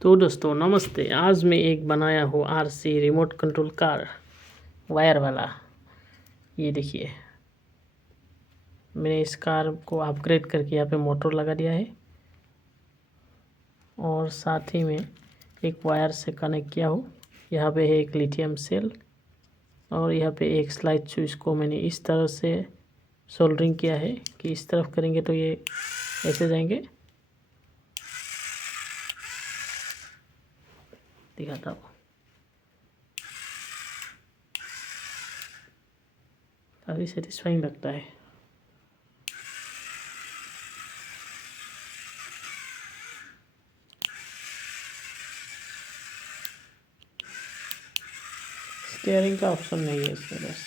तो दोस्तों नमस्ते। आज मैं एक बनाया हूँ RC remote control car wire वाला। ये देखिए, मैंने इस कार को अपग्रेड करके यहाँ पे मोटर लगा दिया है और साथ ही में एक वायर से कनेक्ट किया हूँ। यहाँ पे है एक लिथियम सेल और यहाँ पे एक स्लाइड स्विच को मैंने इस तरह से सोल्डरिंग किया है कि इस तरफ करेंगे तो ये ऐसे जाएंगे। दिखाता हूँ, काफ़ी सेटिस्फाइंग लगता है। स्टीयरिंग का ऑप्शन नहीं है इसमें बस।